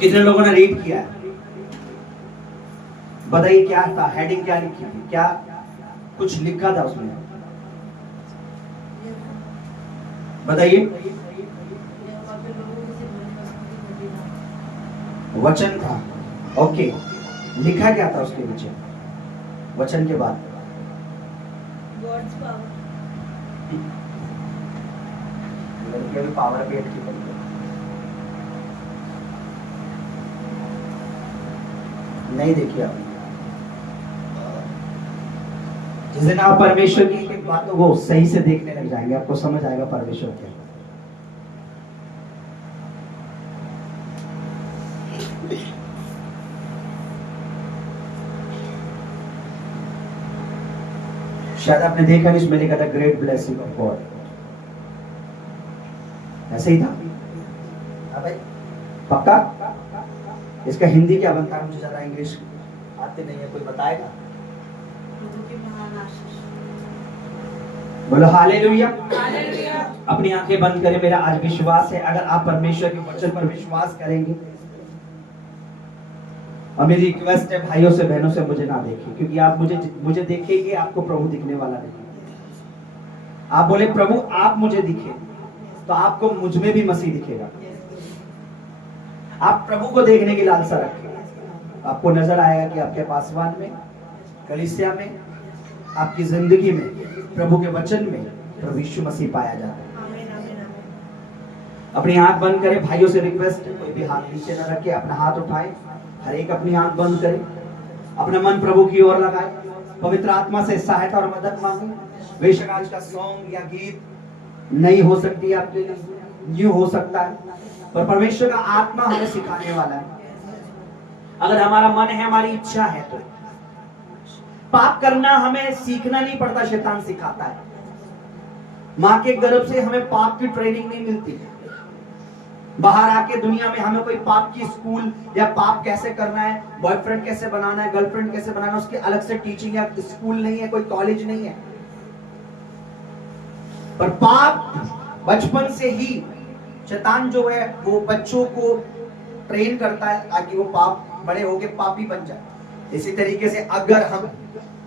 कितने लोगों ने रीड किया है? बताइए क्या था, हेडिंग क्या लिखी थी, क्या कुछ लिखा था उसमें? बताइए। वचन था। ओके, लिखा क्या था उसके नीचे वचन के बाद? पावर पेट की नहीं देखी आपने? जिस दिन आप परमेश्वर की बातों को सही से देखने लग जाएंगे, आपको समझ आएगा परमेश्वर क्या। शायद आपने देखा इसमें लिखा था ग्रेट ब्लेसिंग ऑफ गॉड, ऐसे ही था। हाँ भाई, पक्का? इसका हिंदी क्या बनता है? मुझे ज्यादा इंग्लिश आती नहीं है, कोई बताएगा? बोलो हालेलुया। अपनी आंखें बंद करें। मेरा आज विश्वास है अगर आप परमेश्वर के वचन पर विश्वास करेंगे, और मेरी रिक्वेस्ट है भाइयों से बहनों से, मुझे ना देखिए, क्योंकि आप मुझे देखेंगे, आपको प्रभु दिखने वाला नहीं। आप बोले प्रभु आप मुझे दिखे, तो आपको मुझ में भी मसीह दिखेगा। आप प्रभु को देखने की लालसा रखें, आपको नजर आएगा कि आपके पासवान में, कलीसिया में, आपकी जिंदगी में, प्रभु के वचन में प्रभु यीशु मसीह पाया जाता है। अपनी आंख बंद करें। भाइयों से रिक्वेस्ट है, कोई भी हाथ नीचे न रखे, अपना हाथ उठाए, हर एक अपनी आंख बंद करे, अपना मन प्रभु की ओर लगाए, पवित्र आत्मा से सहायता और मदद मांगे। बेशक आज का सॉन्ग या गीत नहीं हो सकती आपके लिए, न्यू हो सकता है, पर परमेश्वर का आत्मा हमें सिखाने वाला है। अगर हमारा मन है, हमारी इच्छा है, तो पाप करना हमें सीखना नहीं पड़ता, शैतान सिखाता है। माँ के गर्भ से हमें पाप की ट्रेनिंग नहीं मिलती। बाहर आके दुनिया में हमें कोई पाप की स्कूल या पाप कैसे करना है, बॉयफ्रेंड कैसे बनाना है, गर्लफ्रेंड कैसे बनाना है, उसकी अलग से टीचिंग या स्कूल नहीं है, कोई कॉलेज नहीं है। पर पाप बचपन से ही शैतान जो है वो बच्चों को ट्रेन करता है ताकि वो पाप बड़े होके पापी बन जाए। इसी तरीके से अगर हम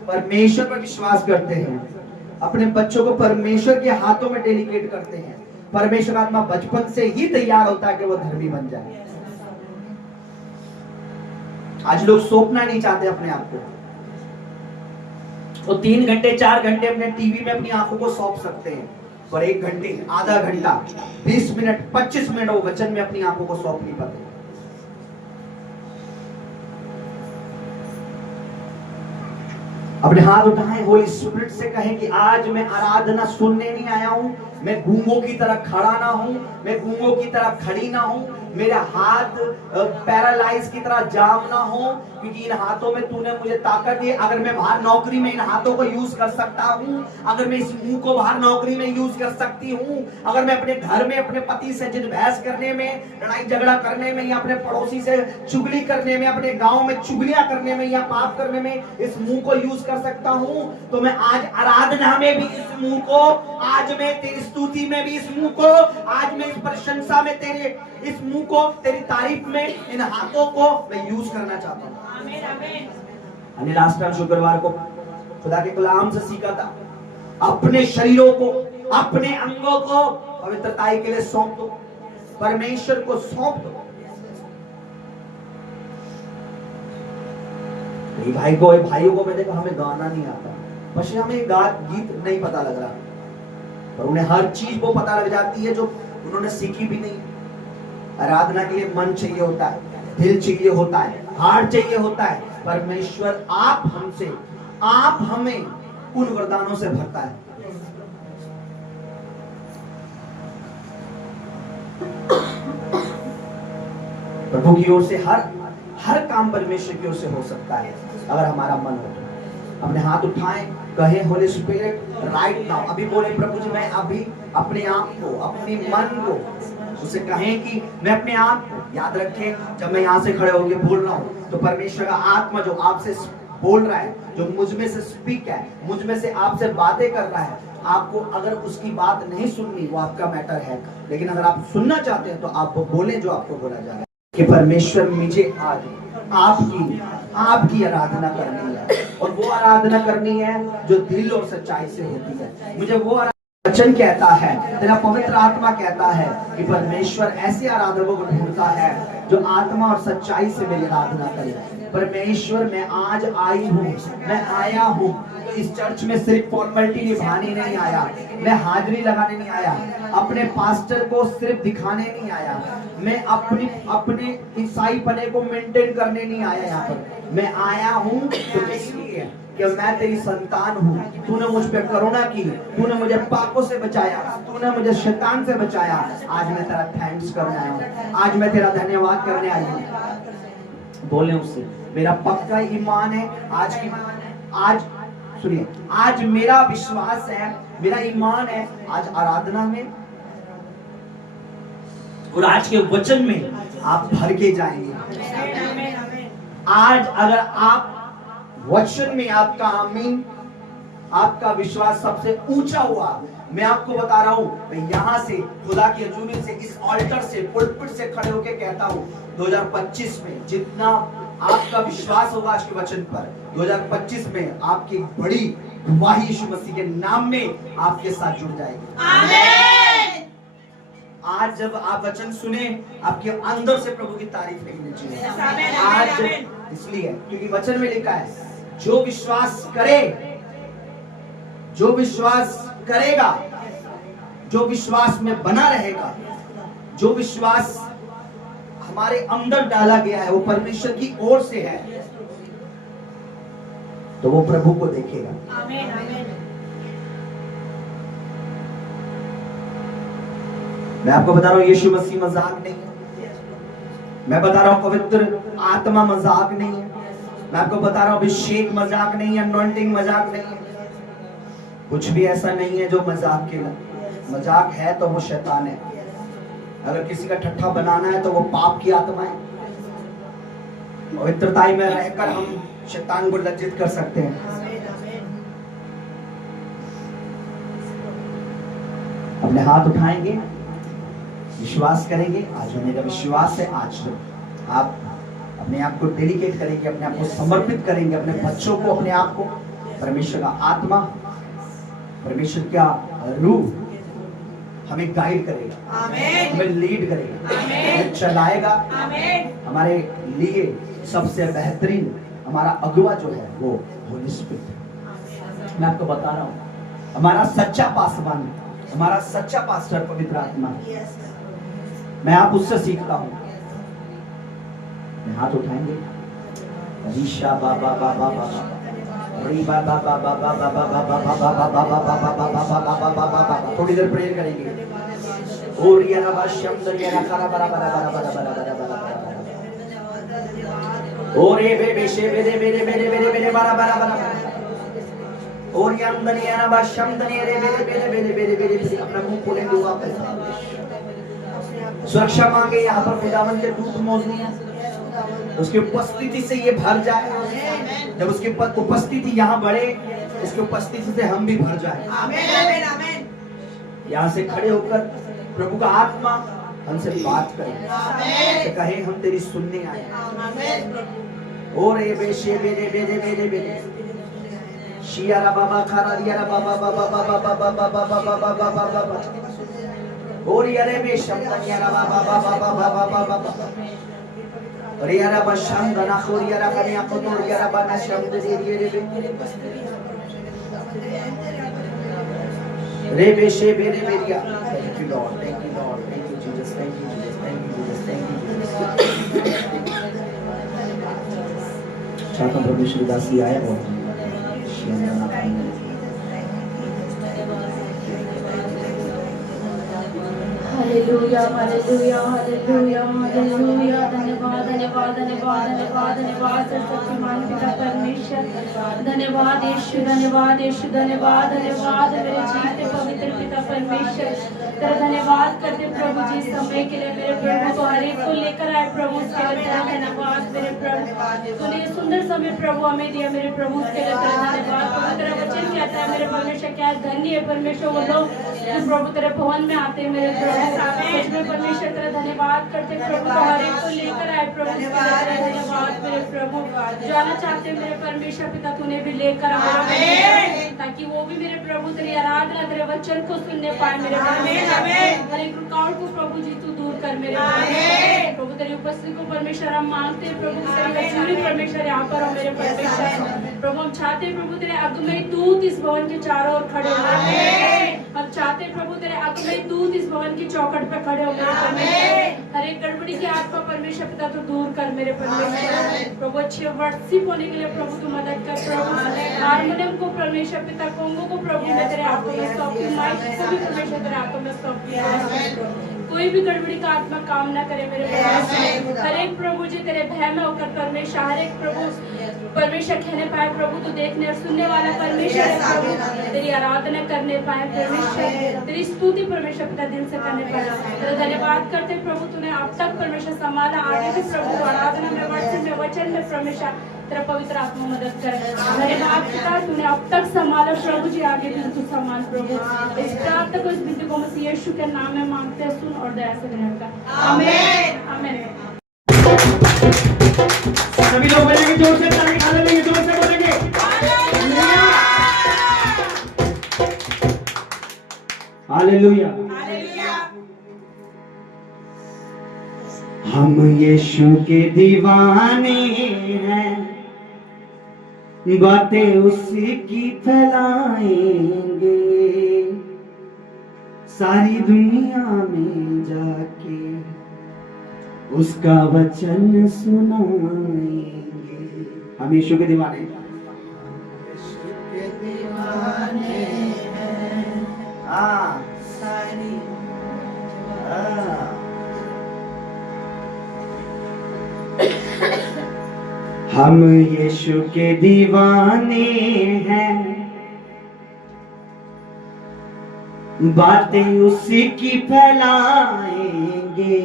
परमेश्वर पर विश्वास करते हैं, अपने बच्चों को परमेश्वर के हाथों में डेडिकेट करते हैं, परमेश्वर आत्मा बचपन से ही तैयार होता है कि वो धर्मी बन जाए। आज लोग सौंपना नहीं चाहते अपने आप को। वो 3 घंटे 4 घंटे अपने टीवी में अपनी आंखों को सौंप सकते हैं, पर 1 घंटे, आधा घंटा, 20 मिनट, 25 मिनट वो वचन में अपनी आंखों को सौंप नहीं पाते। अपने हाथ उठाएं, होली स्पिरिट से कहें कि आज मैं आराधना सुनने नहीं आया हूं, मैं गूंगों की तरह खड़ा ना हूं, मैं गूंगों की तरह खड़ी ना हूं, मेरे हाथ पैरालाइज की तरह जाम ना हो, क्योंकि इन हाथों में तूने मुझे ताकत दी। अगर मैं बाहर नौकरी में इन हाथों को यूज कर सकता हूं, अगर मैं इस मुंह को बाहर नौकरी में यूज कर सकती हूं, अगर मैं अपने घर में अपने पति से जिद बहस करने में, लड़ाई झगड़ा करने में, या अपने पड़ोसी से चुगली करने में, अपने गांव में चुगलियां करने में या पाप करने में इस मुंह को यूज कर सकता हूं, तो मैं आज आराधना में भी इस मुंह को, आज मैं तेरी स्तुति में भी इस मुंह को, आज मैं इस प्रशंसा में तेरे इस मुंह को, तेरी तारीफ में इन हाथों को मैं यूज करना चाहता हूं। आमीन आमीन। हमने लास्ट टाइम शुक्रवार को खुदा के कलाम से सीखा था, अपने शरीरों को, अपने अंगों को पवित्रताई के लिए सौंप दो, परमेश्वर को सौंप दो। भाइयों को मैं देखा हमें गाना नहीं आता, बस हमें गीत नहीं पता लग रहा, पर उन्हें हर चीज वो पता लग जाती है जो उन्होंने सीखी भी नहीं। आराधना के लिए मन चाहिए होता है, दिल चाहिए होता है, हार्ट चाहिए होता है। परमेश्वर आप हमें उन वरदानों से भरता है। प्रभु की ओर से हर काम परमेश्वर की ओर से हो सकता है अगर हमारा मन हो। अपने हाथ उठाएं, कहें होली स्पिरिट राइट नाउ, अभी बोले प्रभु जी मैं अभी अपने आप को, अपने मन को, उसे कहें कि मैं अपने आप को, याद रखें जब मैं यहाँ से खड़े होकर बोल रहा हूँ तो परमेश्वर का आत्मा जो आपसे बोल रहा है, जो मुझ में से स्पीक है, मुझ में से आपसे बातें कर रहा है, आपको अगर उसकी बात नहीं सुननी वो आपका मैटर है, लेकिन अगर आप सुनना चाहते हैं तो आप वो बोलें जो आपको बोला जा रहा है। कि परमेश्वर मुझे आज आपकी आराधना करनी है, और वो आराधना करनी है जो दिल और सच्चाई से होती है। मुझे वो वचन कहता है, तेरा पवित्र आत्मा कहता है कि परमेश्वर ऐसे आराधकों को ढूंढता है जो आत्मा और सच्चाई से मेरी आराधना करे। परमेश्वर, मैं आज आई हूँ, मैं आया हूँ इस चर्च में सिर्फ फॉर्मेलिटी निभाने नहीं आया, मैं हाजिरी लगाने नहीं आया, अपने पास्टर को सिर्फ दिखाने नहीं आया, मैं अपने ईसाई पने को मेंटेन करने नहीं आया। यहाँ पर मैं आया हूँ तो इसलिए कि मैं तेरी संतान हूँ, तूने मुझ पे करुणा की, तूने मुझे पापों से बचाया, तूने मुझे शैतान से बचाया। आज मैं तेरा थैंक्स करने आया हूँ, आज मैं तेरा धन्यवाद करने आई हूँ। बोले उससे, मेरा पक्का ईमान है आज सुनिए, आज मेरा विश्वास है, मेरा ईमान है आज आराधना में और आज के वचन में आप भर के जाएंगे। आज अगर आप वचन में आपका आमीन, आपका विश्वास सबसे ऊंचा हुआ, मैं आपको बता रहा हूं, मैं यहां से खुदा की हजूरी से, इस ऑल्टर से, पुलपिट से खड़े होकर कहता हूं, 2025 में जितना आपका विश्वास होगा आज के वचन पर, 2025 में आपकी बड़ी गवाही यीशु मसीह के नाम में आपके साथ जुड़ जाएगी। आमीन। आज जब आप वचन सुने, आपके अंदर से प्रभु की तारीफ निकलनी चाहिए। आज इसलिए क्योंकि वचन में लिखा है, जो विश्वास करे, जो विश्वास करेगा, जो विश्वास में बना रहेगा, जो विश्वास हमारे अंदर डाला गया है वो परमेश्वर की ओर से है, तो वो प्रभु को देखेगा। आमीन, आमीन। मैं आपको बता रहा हूं, यीशु मसीह मजाक नहीं है। मैं बता रहा हूं, पवित्र आत्मा मजाक नहीं है। मैं आपको बता रहा हूं, अभिषेक मजाक नहीं है, अनॉइंटिंग मजाक नहीं है। कुछ भी ऐसा नहीं है जो मजाक के लिए। मजाक है तो वो शैतान है। अगर किसी का ठट्ठा बनाना है तो वो पाप की आत्मा है। पवित्रताई में रहकर हम शैतान को लज्जित कर सकते हैं। अपने हाथ उठाएंगे, विश्वास करेंगे। आज मेरा विश्वास है, आज आप अपने आप को डेडिकेट करेंगे, अपने आप को समर्पित करेंगे, अपने बच्चों को, अपने आप को। परमेश्वर का आत्मा, परमेश्वर का रूह हमें गाइड करेगा, हमें लीड करेगा, हमें चलाएगा। हमारे लिए सबसे बेहतरीन हमारा अगुवा जो है वो होली स्पिरिट। मैं आपको बता रहा हूँ, हमारा सच्चा पासवान, हमारा सच्चा पास्टर पवित्र आत्मा। मैं आप उससे सीखता हूँ। हाथ उठाएंगे, रीशा बाबा बाबा बाबा, थोड़ी देर प्रेयर करेंगे। अपना मुंह खोलेंगे, सुरक्षा मांगे। यहाँ पर खुदावन के दूत मौजूद है, उसकी उपस्थिति से ये भर जाए। जब उसकी उपस्थिति यहाँ बढ़े, उसकी उपस्थिति से हम भी भर जाए। यहाँ से खड़े होकर प्रभु का आत्मा हमसे बात करे, कहे हम तेरी सुनने आए। और ये बेशे बेरे बेरे बेरे बेरे शियारा बाबा खारा दियारा बाबा बाबा बाबा बाबा बाबा बाबा बाबा बाबा और यारे बेशम यारा बाबा बाबा बाबा बाबा बाबा और यारा बशम दना खोर यारा कन्या को तोड़ यारा बना शब्द दे रे बेशे बेरे बेरिया। Thank you lord, thank you lord, thank you Jesus, thank you Jesus, thank you Jesus, thank you Jesus. चाहता हूं प्रभु श्री दास जी आए और हालेलुया हालेलुया हालेलुया हालेलुया। धन्यवाद धन्यवाद धन्यवाद धन्यवाद धन्यवाद सर्वशक्तिमान पिता परमेश्वर। धन्यवाद यीशु, धन्यवाद यीशु, धन्यवाद धन्यवाद मेरे जीते पवित्र पिता परमेश्वर। तेरा धन्यवाद करते प्रभु जी, समय के लिए मेरे प्रभु को हर एक को लेकर आए प्रभु, उसके लिए तेरा धन्यवाद मेरे प्रभु। तूने सुंदर समय प्रभु हमें दिया मेरे प्रभु, उसके लिए तेरा धन्यवाद। तेरा वचन कहता है मेरे परमेश्वर, क्या धन्य है परमेश्वर वो लोग जो प्रभु तेरे भवन में आते हैं मेरे प्रभु, सच में परमेश्वर तेरा धन्यवाद करते हैं प्रभु, तो हर एक को लेकर आए प्रभु, धन्यवाद मेरे प्रभु। जो आना चाहते हैं मेरे परमेश्वर पिता, तूने भी लेकर आ, ताकि वो भी मेरे प्रभु तेरी आराधना तेरे वचन को सुनने पाए मेरे प्रभु। हर एक रुकावट को प्रभु जी तू दूर कर मेरे प्रभु, तेरी उपस्थिति को परमेश्वर हम मांगते हैं प्रभु, तेरी हजूरी परमेश्वर यहाँ पर हो मेरे परमेश्वर। प्रभु हम चाहते हैं प्रभु तेरे अगुमय दूत इस भवन के चारों ओर खड़े हो, हम चाहते हैं प्रभु तेरे अगुमय दूत इस भवन की चौखट पे खड़े हो मेरे परमेश्वर। हर एक गड़बड़ी की आत्मा परमेश्वर पिता तो दूर कर मेरे परमेश्वर। प्रभु अच्छे वर्शिप होने के लिए प्रभु तू मदद कर प्रभु। हारमोनियम को परमेश्वर पिता, कोंगो को प्रभु मैं तेरे हाथों में सौंपती हूँ, माइक को भी परमेश्वर तेरे हाथों में सौंपती हूँ। कोई भी गड़बड़ी का आत्मा काम ना करे मेरे परमेश्वर। हर एक प्रभु जी तेरे भय में होकर परमेश्वर, हर एक प्रभु परमेश्वर कहने पाए प्रभु, तो देखने और सुनने वाला परमेश्वर है प्रभु, तेरी आराधना करने पाए परमेश्वर, तेरी स्तुति परमेश्वर पिता दिल से करने पाए। तेरा धन्यवाद करते प्रभु, तूने अब तक परमेश्वर संभाला, आगे भी प्रभु आराधना में वचन में परमेश्वर तेरा पवित्र आत्मा मदद करे। धन्यवाद पिता, तूने अब तक संभाला प्रभु जी, आगे भी तू संभाल प्रभु। इस प्रार्थना को, इस विनती को मसीह यीशु के नाम में मांगते हैं, सुन और दया से ग्रहण कर। आमीन आमीन। सभी लोग बोलेंगे जोर से, ताली खाने लेंगे, जोर से बोलेंगे हालेलुया। हम यीशु के दीवाने हैं, बातें उसी की फैलाएंगे, सारी दुनिया में जाके उसका वचन सुनाएंगे। हम यीशु के दीवाने हैं, सारी हम यीशु के दीवाने हैं, बातें उसी की फैलाएंगे,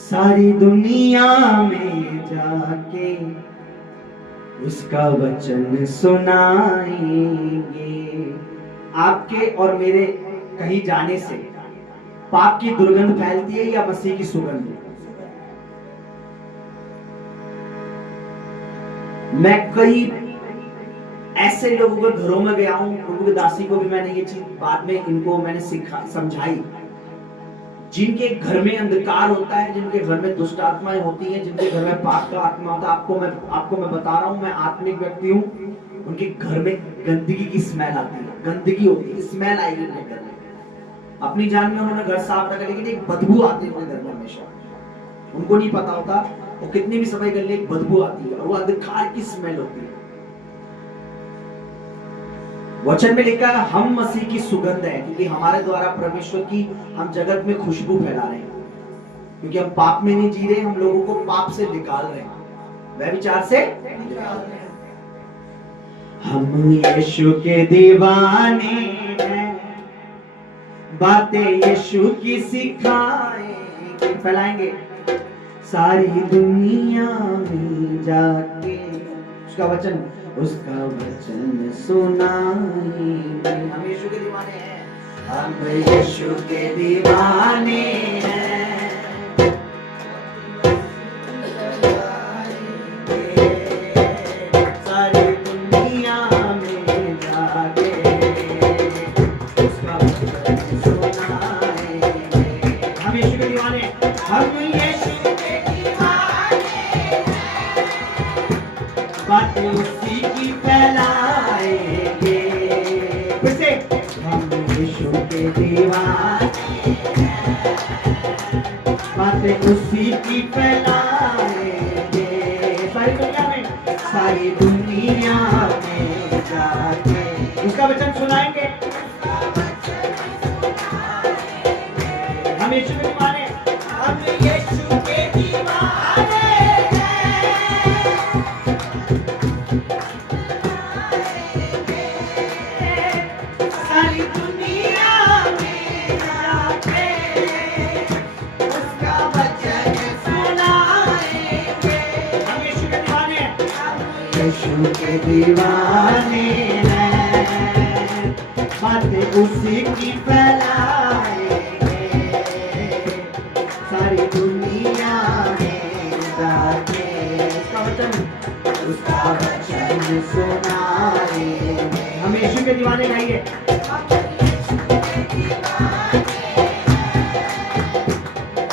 सारी दुनिया में जाके उसका वचन सुनाएंगे। आपके और मेरे कहीं जाने से पाप की दुर्गंध फैलती है या मसीह की सुगंध? मैं कई ऐसे लोगों के घरों में गया हूं, प्रभु की दासी को भी मैंने ये चीज बाद में इनको मैंने समझाई, जिनके घर में अंधकार होता है, जिनके घर में दुष्ट आत्माएं होती हैं, जिनके घर में पाप का आत्मा होता है। आपको मैं बता रहा हूं, मैं आत्मिक व्यक्ति हूं, उनके घर में गंदगी की स्मेल आती है, गंदगी होती है, स्मेल आएगी उनके घर में। अपनी जान में उन्होंने घर साफ रखा, लेकिन एक बदबू आती है उनके घर में हमेशा। उनको नहीं पता होता, वो कितनी भी सफाई कर ले, एक बदबू आती है और वो अंधकार की स्मेल होती है। वचन में लिखा है हम मसीह की सुगंध है, क्योंकि हमारे द्वारा परमेश्वर की हम जगत में खुशबू फैला रहे हैं, क्योंकि हम पाप में नहीं जी रहे, हम लोगों को पाप से निकाल रहे हैं, व्यभिचार से निकाल रहे हैं। हम यीशु के दीवाने हैं, बातें यीशु की सिखाएंगे, फैलाएंगे, सारी दुनिया में जाके उसका वचन सुनाएंगे। हम यीशु के दीवाने हैं, हम यीशु के दीवाने हैं, सारी दुनिया में जाके उसका वचन सुनाएंगे। हम यीशु के दीवाने, हम यीशु के दीवाने, बातें उसी की फैलाएंगे, फिर से हम यीशु के दीवाने, बातें उसी की फैलाएंगे, सारी दुनिया में जाके उसका वचन सुनाएंगे। हम यीशु के दीवाने, हम यीशु के दीवाने, सारी दुनिया में जाके उसका वचन सुनाएंगे। हम यीशु के दीवाने, हम यीशु के दीवाने हैं, बातें उसी की फैलाएंगे, सारी दुनिया में जाके उसका वचन सुनाएंगे। हम यीशु के दीवाने गाइए।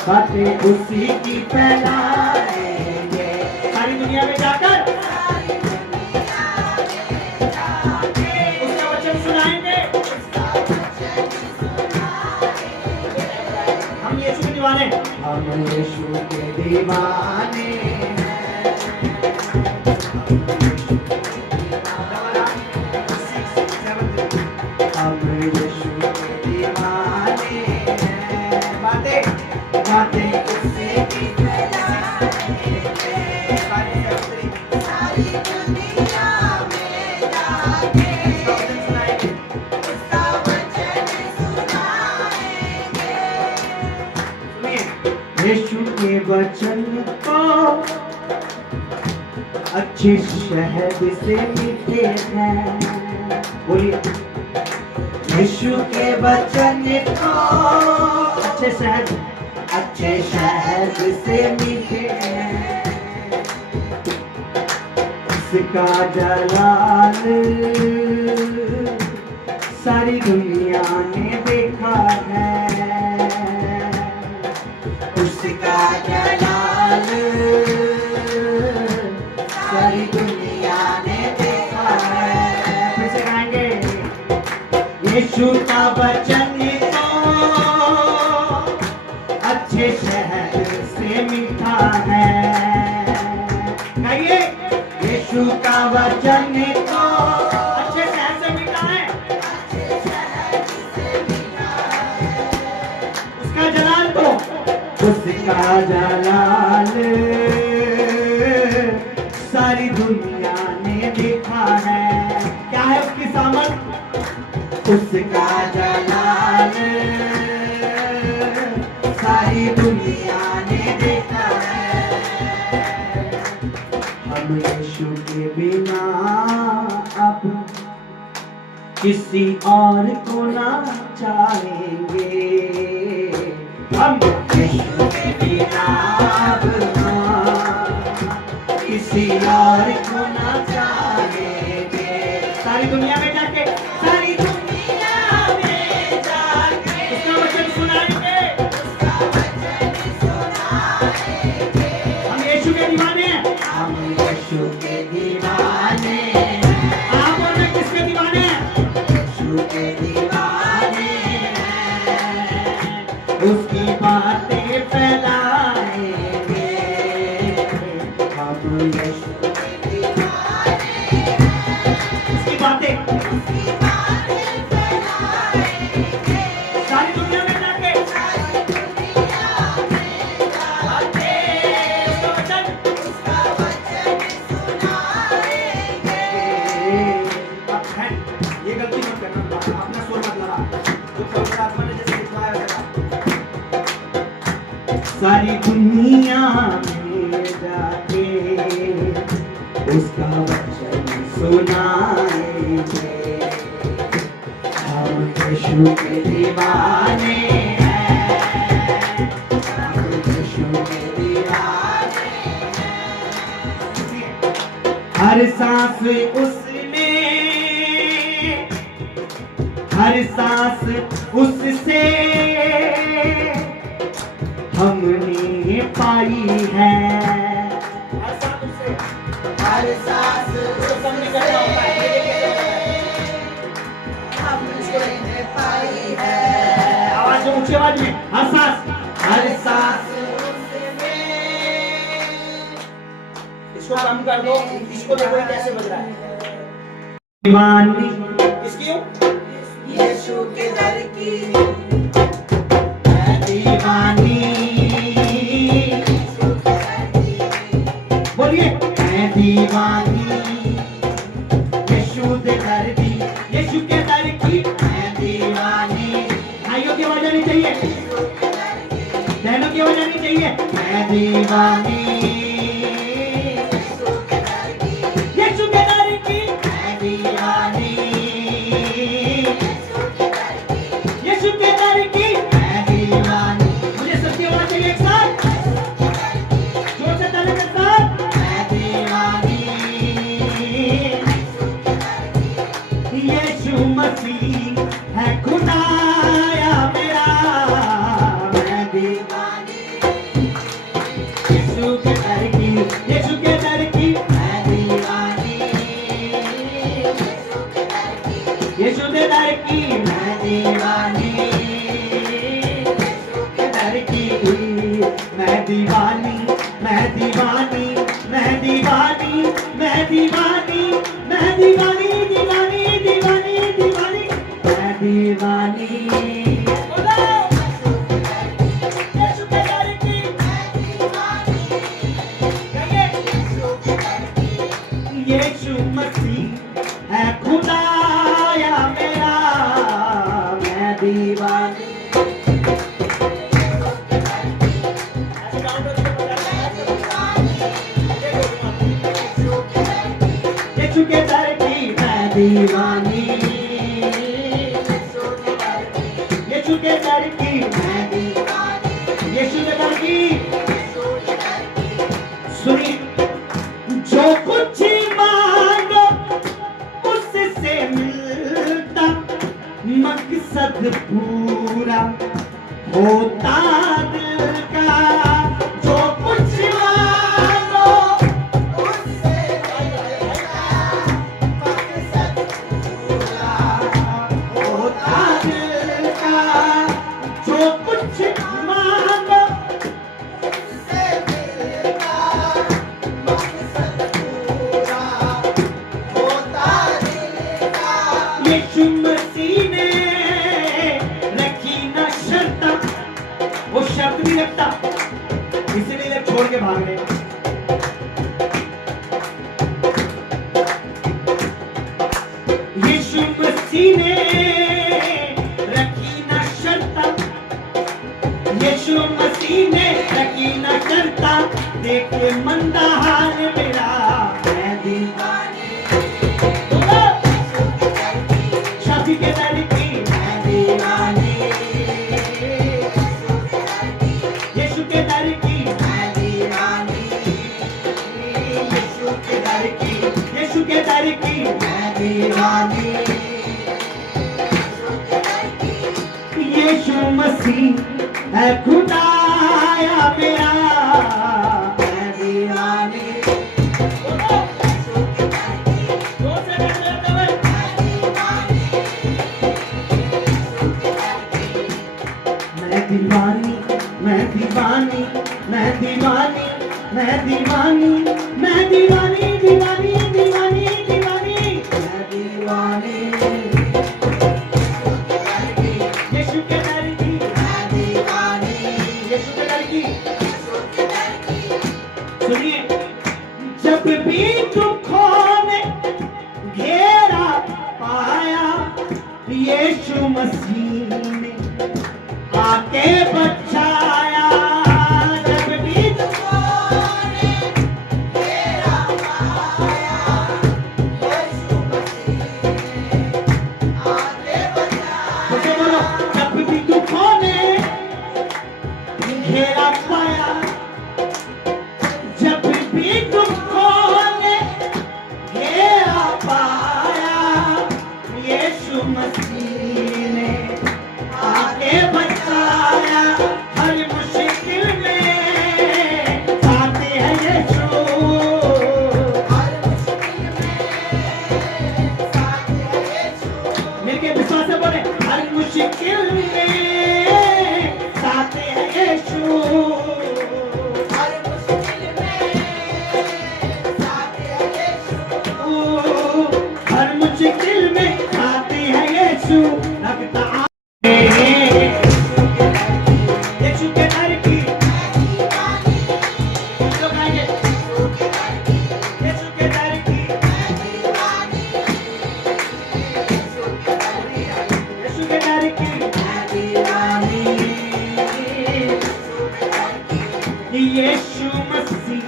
बातें उसी की फैलाएंगे, सारी दुनिया में जाकर उसका वचन सुनाएंगे। हम यीशु के दीवाने, हम यीशु के दीवाने, हम यीशु के दीवाने। बातें बातें उससे की फैलाएंगे, सारी दुनिया में जाके उसका वचन सुनाएंगे। यीशु के वचन को अच्छे शहद से मीठे हैं, बोलिए। यीशु के वचन को अच्छे शहद से मीठे हैं, उसका जलाल सारी दुनिया ने देखा है, उसका जलाल सारी दुनिया ने देखा है। फिर से गाएंगे। यीशु का वचन तो अच्छे शहद से मीठा है, गाइए। यीशु का वचन तो अच्छे शहद से मीठा है, उसका जलाल तो उसका जलाल सारी दुनिया ने देखा है। क्या है उसकी सामर्थ? उसका जलाल सारी दुनिया ने देखा है। हम यीशु के बिना अब किसी और को ना चाहेंगे, हम यीशु के बिना अब किसी और को ना चाहेंगे। सारी दुनिया में जाके, सारी दुनिया में जाके उसका वचन सुनाएंगे, उसका वचन सुनाएंगे। हम यीशु के दीवाने हैं, हम यीशु के दीवाने। आप और मैं किसके दीवाने हैं? यीशु के दीवाने हैं, उसकी बातें फैलाएंगे। हम यीशु के दीवाने, उसकी बातें फैलाएंगे, सारी दुनिया में जाके, सारी दुनिया में जाके उसका वचन सुनाएंगे। अब है, ये गलती मत करना, अपना सुर मत लगा, तो पवित्र आत्मा ने जैसे लिखवाया था। सारी दुनिया में जाके उसका वचन सुनाएंगे। हम यीशु के दीवाने हैं, हम यीशु के दीवाने हैं। हर सांस उसमें, हर सांस उससे हमने पाई है। हर सांस उससे हमने पाई है। आवाज ऊंची आवाज में, हर सांस उसमें। इसको कम कर दो, इसको देखो कैसे बज रहा है। दीवानी किसकी हो? यीशु के दर की दीवानी, बोलिए मैं दीवानी यीशु के दर की, यीशु के दर की मैं दीवानी। भाइयों की आवाज आनी चाहिए, बहनों की आवाज आनी चाहिए। मैं दीवानी यीशु के दर की, मैं दीवानी की। मैं दीवानी, मैं दीवानी, मैं दीवानी, मैं दीवानी, मैं दीवानी, दीवानी, दीवानी, दीवानी, मैं दीवानी। यीशु मसीह है खुदाया मेरा, मैं दीवानी। यीशु के दर की मैं दीवानी, यीशु के दर की मैं दीवानी, यीशु के दर की। सुनिए, जो कुछ मांगो उससे मिलता, मकसद पूरा होता दिल का। जो कुछ मांगो उससे मिलता, मकसद पूरा होता दिल का। जो कुछ मांगो उससे मिलता, मकसद पूरा होता दिल का। यीशु मसीह ने रखी ना शर्त, वो शर्त नहीं रखता, इसीलिए लोग छोड़ के भाग रहे। यीशु मसीह ने रखी ना शर्त, यीशु मसीह ने रखी ना शर्त। देखे मंदा हाल मेरा, मैं दीवानी। शादी के दर की मैं दीवानी, यीशु के दर की मैं दीवानी, यीशु के दर की, यीशु के दर की मैं दीवानी। यीशु मसीह है खुदाया मेरा, मैं दीवानी। मैं दीवानी, मैं दीवानी, मैं दीवानी, मैं दीवानी, मैं दीवानी, दीवानी, दीवानी, दीवानी, मैं दीवानी। यीशु के दर की मैं दीवानी, यीशु के दर की। सुनिए, जब भी दुखों ने घेरा पाया, यीशु मसीह ने आके बचाया। जब भी दुखों ने घेरा पाया, यीशु मसीह ने आके बचाया। बोलो, जब भी दुखों ने घेरा पाया, जब भी दुखों ने घेरा पाया, यीशु मसीह ने आके बचाया। हर मुश्किल में आते हैं यीशु, हर मुश्किल में आते हैं यीशु। मिलके विश्वास से बोले, हर मुश्किल में आते हैं यीशु, हर मुश्किल में आते हैं यीशु, हर मुश्किल में आते हैं यीशु। लगता यीशु के दर की लोग आएंगे, यीशु के दर की, यीशु के दर की मैं दीवानी। यीशु मसीह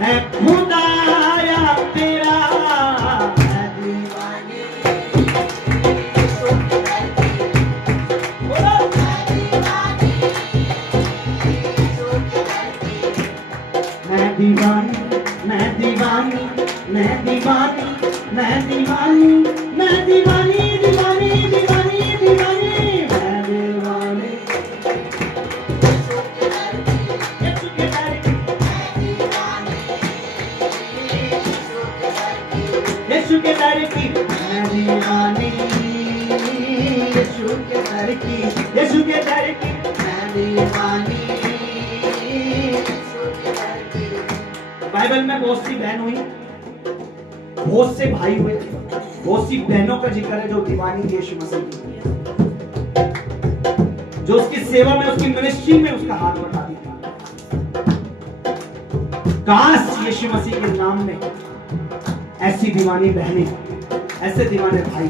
है खुदाया तेरा, मैं दीवानी। मैं दीवानी, मैं दीवानी, मैं दीवानी, मैं दीवानी, मैं दीवानी, दीवानी, दीवानी, दीवानी, मैं दीवानी। यीशु के दर की, यीशु के दर की मैं दीवानी, यीशु के दर की, यीशु के दर की मैं दीवानी। बाइबल में बहुत सी बहन हुई, बहुत से भाई हुए, बहुत सी बहनों का जिक्र है जो दीवानी यीशु मसीह की, जो उसकी सेवा में, उसकी मिनिस्ट्री में उसका हाथ बढ़ा दिया। काश यीशु मसीह के नाम में ऐसी दीवानी बहनें, ऐसे दीवाने भाई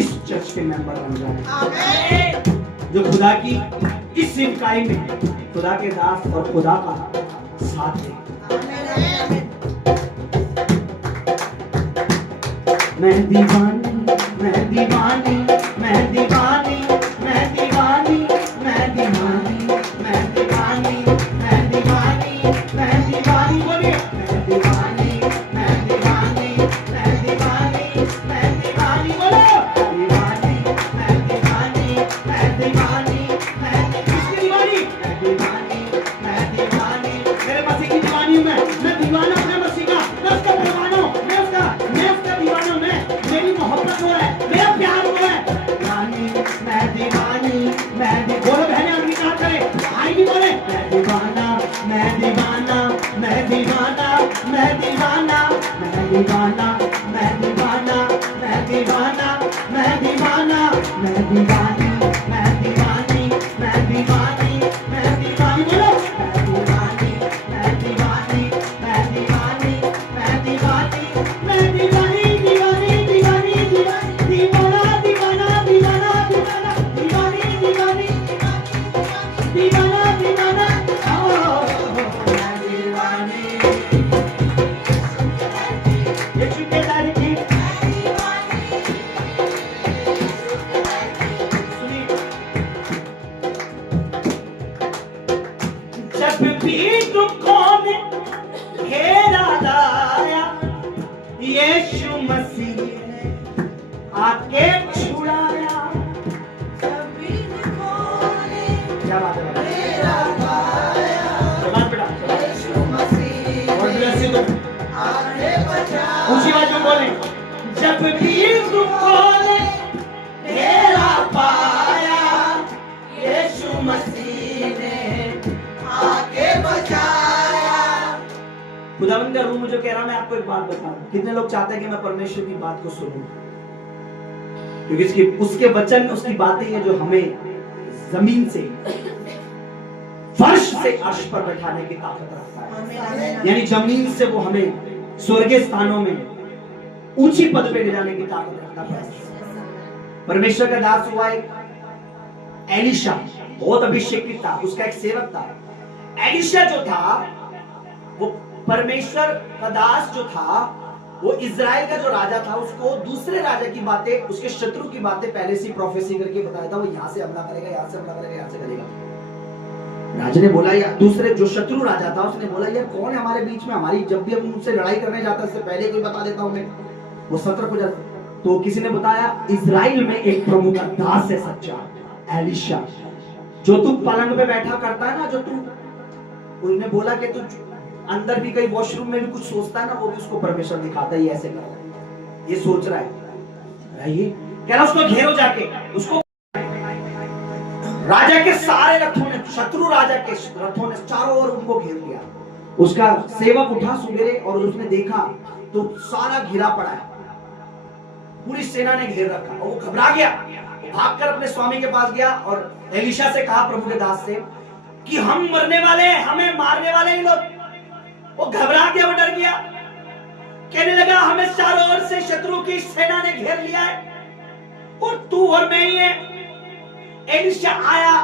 इस चर्च के मेंबर बन जाए, जो खुदा की इस सेवकाई में खुदा के दास और खुदा का साथ दे। मैं दीवानी, मैं दीवानी, मैं दीवानी, मैं दीवानी, मैं दीवानी, मैं दीवानी, मैं दीवानी, मैं दीवानी, बोलिए मैं दीवानी, मैं दीवानी, मैं दीवानी, मैं दीवानी, बोलो दीवानी, मैं दीवानी, मैं दीवानी, मैं किसकी दीवानी? मैं दीवानी, मैं दीवानी, मेरे मसीह की दीवानी हूं मैं दीवाना अपने मसीह का, मैं उसका दीवाना हूं, मैं उसका दीवाना हूं, मेरी मोहब्बत वो है, मेरा प्यार वो है। दीवानी, मैं दीवानी, बोलो बहने अंगीकार करें, भाई भी बोले मैं दीवाना, मैं दीवाना, मैं दीवाना, मैं दीवाना, मैं दीवाना, मैं दीवाना, मैं दीवाना, मैं दीवाना, मैं दीवानी, मैं दीवानी, मैं दीवानी, मैं दीवानी, बोलो मैं दीवानी, मैं दीवानी, मैं दीवानी, मैं दीवानी, मैं दीवानी, दीवानी, दीवानी, दीवाना, दीवाना, दीवाना, दीवाना, दीवानी, दीवानी, दीवाना, दीवाना, मैं दीवानी, यीशु के दारी की सुनिए, जब भी दुखों में घेरा लाया यीशु मसीह ने आके छुड़ाया, क्या बात है बेटा, और ब्लेसिंग दो, ऊंची आवाज में बोलें, जब भी दुखों ने घेरा पाया यीशु मसीह ने आके बचाया। खुदावंद का रूह मुझे कह रहा, मैं आपको एक बात बताऊं, कितने लोग चाहते हैं कि मैं परमेश्वर की बात को सुनूं, क्योंकि उसके वचन, उसकी बातें हैं जो हमें जमीन से, फर्श से अर्श पर बैठाने की ताकत रखता है, यानी जमीन से वो हमें स्वर्गीय स्थानों में ऊंची पद पे ले जाने की ताकत रखता है। परमेश्वर का दास हुआ एक एलिशा, बहुत अभिषेकित था, उसका एक सेवक था। एलिशा जो था वो परमेश्वर का दास जो था, वो इजराइल का जो राजा था, उसको दूसरे राजा की बातें, उसके शत्रु की बातें पहले से प्रोफेसी करके बताया था, वो यहां से हमला करेगा, यहां से हमला करेगा, यहां से करेगा। राजा ने बोला, या दूसरे जो शत्रु राजा था उसने बोला, यार कौन है हमारे बीच में, हमारी जब भी हम उनसे लड़ाई करने जाता है उससे पहले कोई बता देता हूं मैं, वो सतर्क हो जाता। तो किसी ने बताया, इजराइल में एक प्रभु का दास है सच्चा, एलिशा, जो तू पलंग पे बैठा करता है ना, जो तू, उन्होंने बोला कि तू अंदर भी कहीं वॉशरूम में भी कुछ सोचता है ना, वो भी उसको परमेश्वर दिखाता है, ये ऐसे कर रहा है, ये सोच रहा है, ये कह रहा उसको घेरो जाके, उसको राजा के सारे रथों ने, शत्रु राजा के रथों ने चारों ओर उनको घेर लिया। उसका सेवक उठा सुबेरे और उसने देखा तो सारा घिरा पड़ा है, पूरी सेना ने घेर रखा, और वो घबरा गया, भागकर अपने स्वामी के पास गया और एलिशा से कहा, प्रभु के दास से, कि हम मरने वाले हैं, हमें मारने वाले हैं लोग। वो घबरा गया, वो डर गया, कहने लगा, हमें चारों ओर से शत्रु की सेना ने घेर लिया है और तू और मैं ही है। एलिशा आया,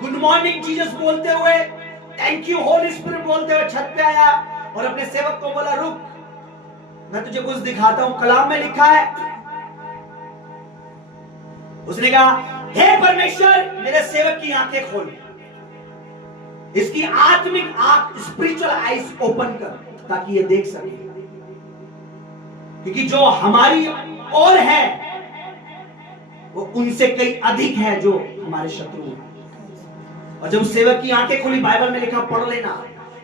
गुड मॉर्निंग जीसस बोलते हुए, थैंक यू होली स्पिरिट बोलते हुए छत पे आया और अपने सेवक को बोला, रुक, मैं तुझे कुछ दिखाता हूं, कलाम में लिखा है। उसने कहा, हे परमेश्वर, मेरे सेवक की आंखें खोल, इसकी आत्मिक आंख, स्पिरिचुअल आईज ओपन कर, ताकि ये देख सके, क्योंकि जो हमारी ओर है वो उनसे कई अधिक है जो हमारे शत्रु हैं। और जब सेवक की आंखें खुली, बाइबल में लिखा, पढ़ लेना,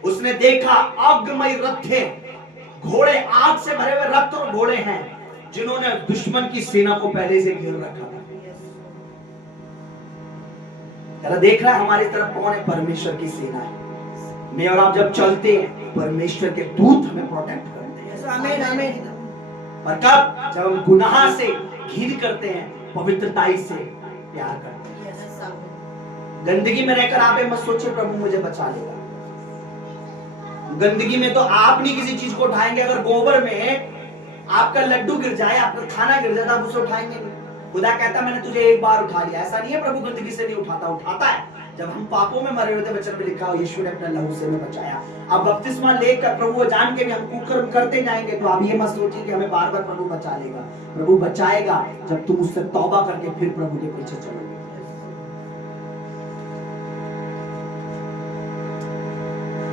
उसने देखा अग्निमय रथ थे, घोड़े, आग से भरे हुए रथ और घोड़े हैं, जिन्होंने दुश्मन की सेना को पहले से घेर रखा था। देख रहा है हमारी तरफ कौन है, परमेश्वर की सेना है। मैं और आप जब चलते हैं परमेश्वर के दूत हमें प्रोटेक्ट करते हैं। आमीन आमीन। और कब? जब हम गुनाह से घिर करते हैं, पवित्रताई से प्यार करते हैं। गंदगी में रहकर आप ये मत सोचिए प्रभु मुझे बचा लेगा। गंदगी में तो आप नहीं किसी चीज को उठाएंगे। अगर गोबर में आपका लड्डू गिर जाए, आपका खाना गिर जाए, आप उसे उठाएंगे नहीं। खुदा कहता मैंने तुझे एक बार उठा लिया। ऐसा नहीं है प्रभु गंदगी से नहीं उठाता, उठाता है। जब हम पापों में मरे होते, वचन में लिखा हो यीशु ने अपने लहू से हमें बचाया। अब बपतिस्मा लेकर प्रभु जान के भी हम कुकर्म करते जाएंगे, तो आप ये मत सोचिए कि हमें बार बार प्रभु बचा लेगा। प्रभु बचाएगा जब तुम उससे तौबा करके फिर प्रभु के पीछे चलोगे।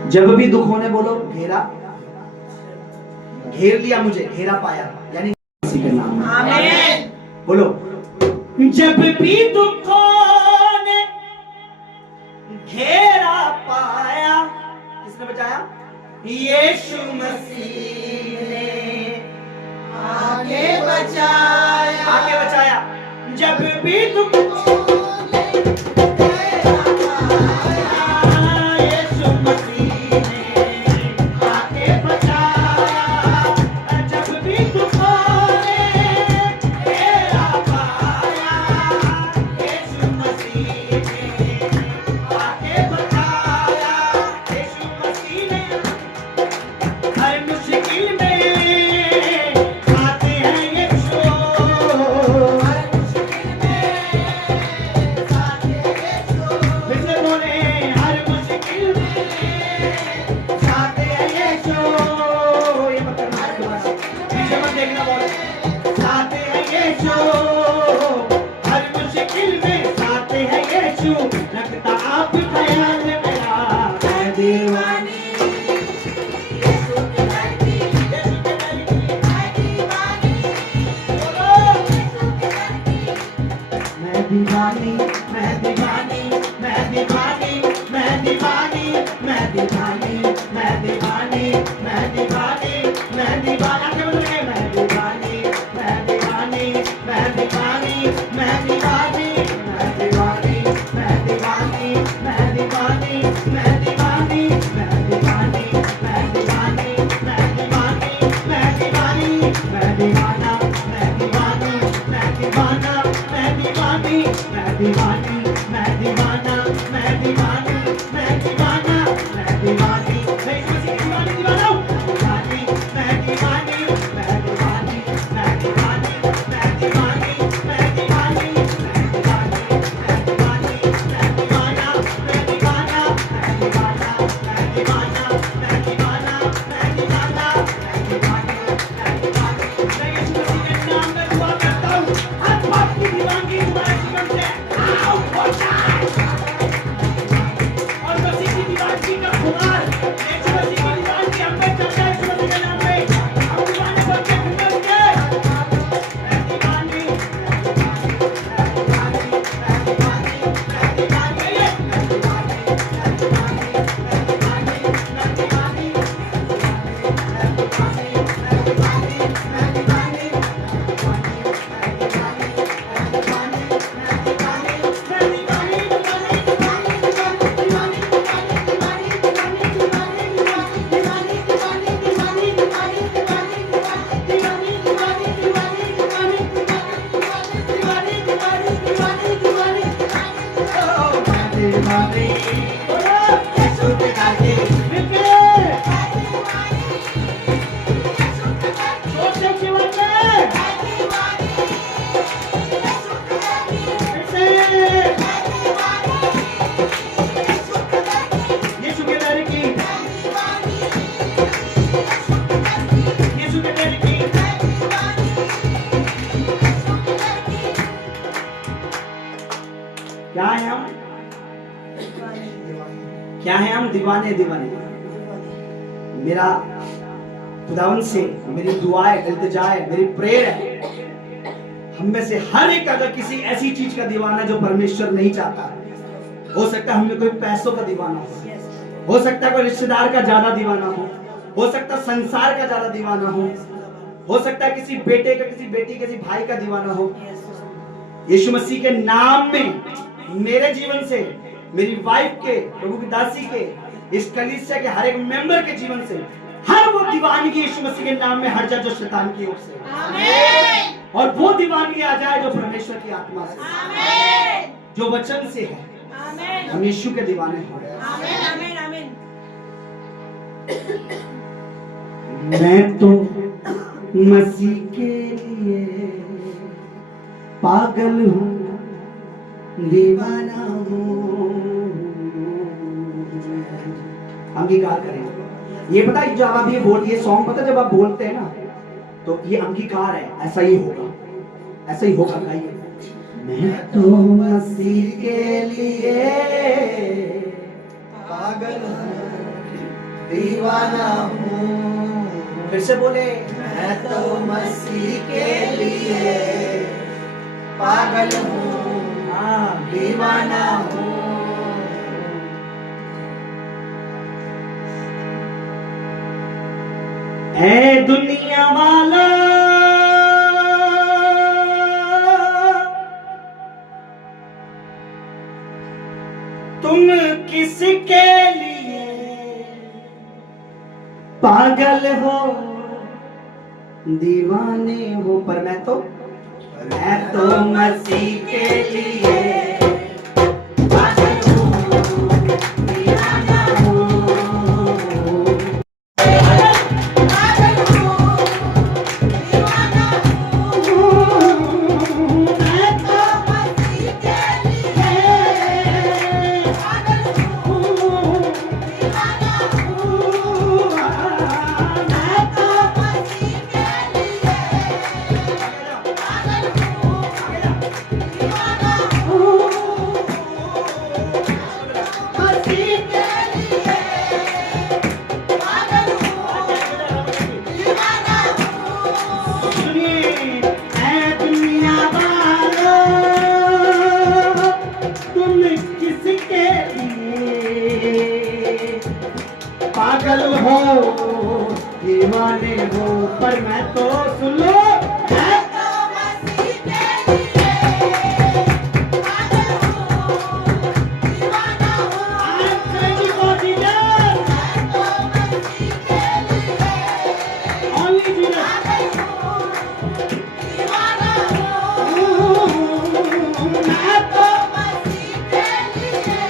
जब भी दुख होने बोलो घेरा, घेर लिया मुझे, घेरा पाया, यानी किसी के नाम में। आमीन। बोलो जब भी दुखों ने घेरा पाया, किसने बचाया? यीशु मसीह ने आगे बचाया। आगे बचाया। जब भी दुखों ने घेरा पाया, यीशु मसीह ने आगे बचाया। जब भी दुखों ने घेरा पाया, यीशु मसीह ने आगे बचाया। यीशु मसीह ने हर मुश्किल में आते हैं यीशु, हर मुश्किल में आते हैं यीशु। फिर से बोले हर मुश्किल में आते हैं यीशु। ये मत करना, पीछे मत देखना, बोले आते हैं यीशु, हर मुश्किल में आते हैं यीशु। रखता आप ख्याल मेरा मैं दीवानी, यीशु के दर की, यीशु के दर की मैं दीवानी। बोलो यीशु के दर की मैं दीवानी, मैं दीवानी, मैं दीवानी, मैं दीवानी, मैं दीवानी, मैं दीवानी, मैं दीवानी, मैं दीवाना। क्या बोल रहे हैं? मैं दीवानी, मैं दीवानी, मैं दीवानी, मैं दीवानी, मैं दीवानी, मैं दीवानी, मैं दीवानी, मैं दीवानी, मैं दीवानी, मैं दीवानी, मैं दीवानी, मैं दीवानी, मैं दीवाना, मैं दीवानी, मैं दीवाना, मैं दीवानी, मैं दीवानी, मैं दीवाना, मैं दीवानी, मैं दीवाना, मैं दीवानी। मैं इस मसीह की दीवानी, दीवाना हूँ। दीवानी, मैं दीवानी, मैं दीवानी, मैं दीवानी, मैं दीवानी, मैं दीवानी, मैं दीवानी, मैं दीवानी, मैं दीवाना, मैं दीवाना, मैं दीवाना, मैं दीवाना, मैं दीवाना, मैं दीवाना, मैं दीवानी, मैं दीवानी। मैं यीशु मसीह के नाम में दुआ करता हूँ, हर पाप की दीवानगी तुम्हारे जीवन से आउट हो जाए। और मसीह की दीवानगी का खुमार, यीशु मसीह की दीवानगी हम पे चल जाए। यीशु मसीह के नाम में हम दीवाने बन के फिर के मैं दीवानी, मैं दीवानी, मैं दीवानी, मैं दीवानी, मैं दीवानी, मैं दीवानी, मैं दीवानी, मैं दीवानी, मैं दीवानी, मैं दीवानी, मैं दीवानी, मैं दीवानी, क्या है हम? क्या है हम? दीवाने, दीवाने। मेरा खुदावन से मेरी दुआएं, इल्तिजाएं, मेरी प्रेयर है हम में से हर एक अगर किसी ऐसी चीज का दीवाना जो परमेश्वर नहीं चाहता, हो सकता है हम में कोई पैसों का दीवाना हो सकता है कोई रिश्तेदार का ज्यादा दीवाना हो सकता है संसार का ज्यादा दीवाना हो सकता है किसी बेटे का, किसी बेटी, किसी भाई का दीवाना हो। यीशु मसीह के नाम में मेरे जीवन से, मेरी वाइफ के, प्रभु की दासी के, इस कलीसिया के हर एक मेंबर के जीवन से हर वो दीवानगी यीशु मसीह के नाम में हट जाए जो शैतान की ओर से, आमीन। और वो दीवानगी आ जाए जो परमेश्वर की आत्मा से, आमीन। जो वचन से है। आमीन। हम यीशु के दीवाने हैं। आमीन। आमीन। आमीन। मैं तो मसीह के लिए पागल हूँ, दीवाना हूँ। अंगीकार करें। ये पता है जब आप ये सॉन्ग पता है जब आप बोलते हैं ना तो ये अंगीकार है, ऐसा ही होगा, ऐसा ही होगा। गाइए, मैं तो मसीह के लिए पागल हूँ, दीवाना हूँ। फिर से बोले, मैं तो मसीह के लिए पागल हूँ, हाँ दीवाना हूँ। ऐ दुनिया वाला तुम किसके लिए पागल हो, दीवाने हो, पर मैं तो मसीह के लिए पागल हूँ, दीवाना हूँ। पागल हो, दीवाने हो, पर मैं तो सुन लो, मैं तो मसीह के लिए पागल हूँ, दीवाना हूँ। मैं तो मसीह के लिए only Jesus पागल हूँ, दीवाना हूँ। मैं तो मसीह के लिए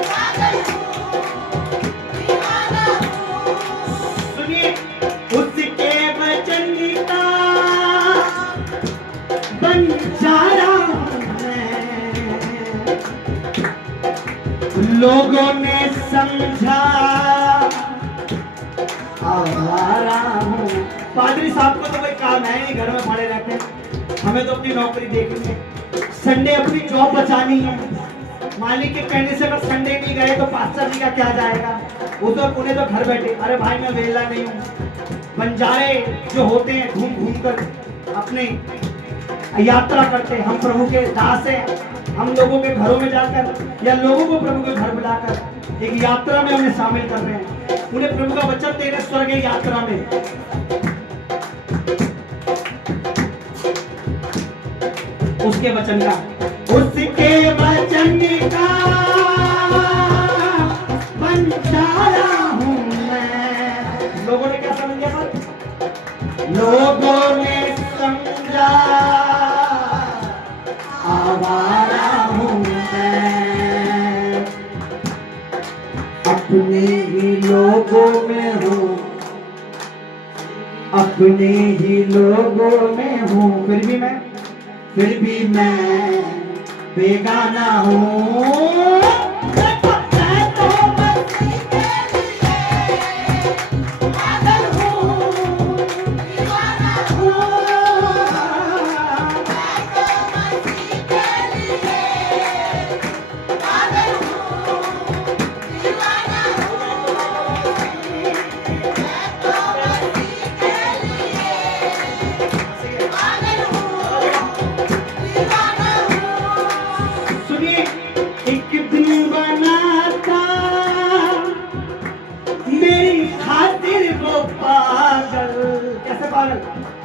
पागल हूँ, सुनिए, उसके वचन का बंजारा हूं मैं। लोगों ने समझा आवारा हूं। पादरी साहब को तो कोई काम है नहीं, घर में पड़े रहते हैं। हमें तो अपनी नौकरी देखनी है, संडे अपनी जॉब बचानी है। मालिक के कहने से अगर संडे नहीं गए तो पास्टर जी का क्या जाएगा? वो तो उन्हें तो घर बैठे, अरे भाई मैं वेला नहीं हूँ। बंजारे जो होते हैं घूम घूम कर अपने यात्रा करते हैं। हम प्रभु के दास हैं, हम लोगों के घरों में जाकर या लोगों को प्रभु के घर बुलाकर एक यात्रा में उन्हें शामिल कर रहे हैं। उन्हें प्रभु का वचन दे रहे स्वर्ग की यात्रा में। उसके वचन का, उसके वचन का बंजारा हूं मैं। लोगों ने क्या समझ लिया? लोगों ने समझा आवारा हूं मैं। अपने ही लोगों में हूँ, अपने ही लोगों में हूँ, फिर भी मैं बेगाना हूँ।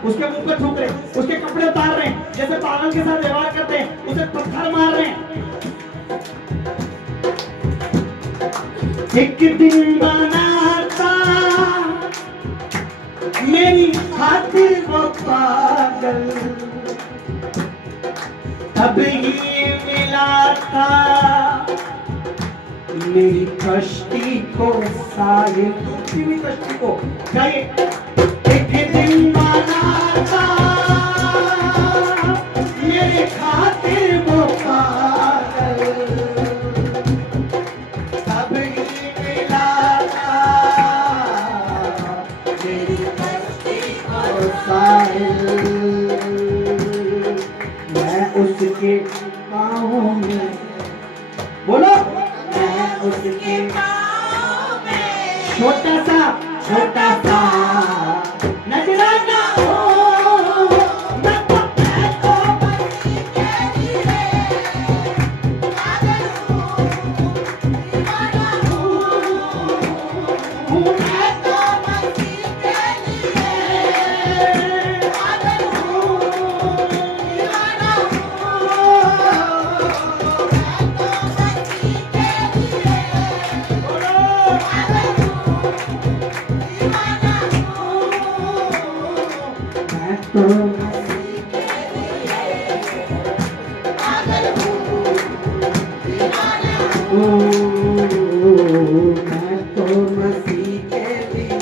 उसके मुंह पर थूक रहे, उसके कपड़े उतार रहे हैं, जैसे पागल के साथ व्यवहार करते हैं, उसे पत्थर मार रहे हैं। एक दिन बनाता मेरी खातिर वो पागल, तब ही मिला था मेरी कश्ती को साहिल, डूबती हुई कश्ती को गए। एक दिन बनाता मेरे खातिर वो पागल, तब ही मिला था मेरी कश्ती को साहिल। मैं उसके पाँवों में, बोलो, मैं उसके पाँव में छोटा सा नजराना हो। मैं तो मसीह के लिए पागल हूँ, दीवाना हूँ। मैं तो मसीह के लिए पागल हूँ, दीवाना हूँ। मैं तो मसीह के लिए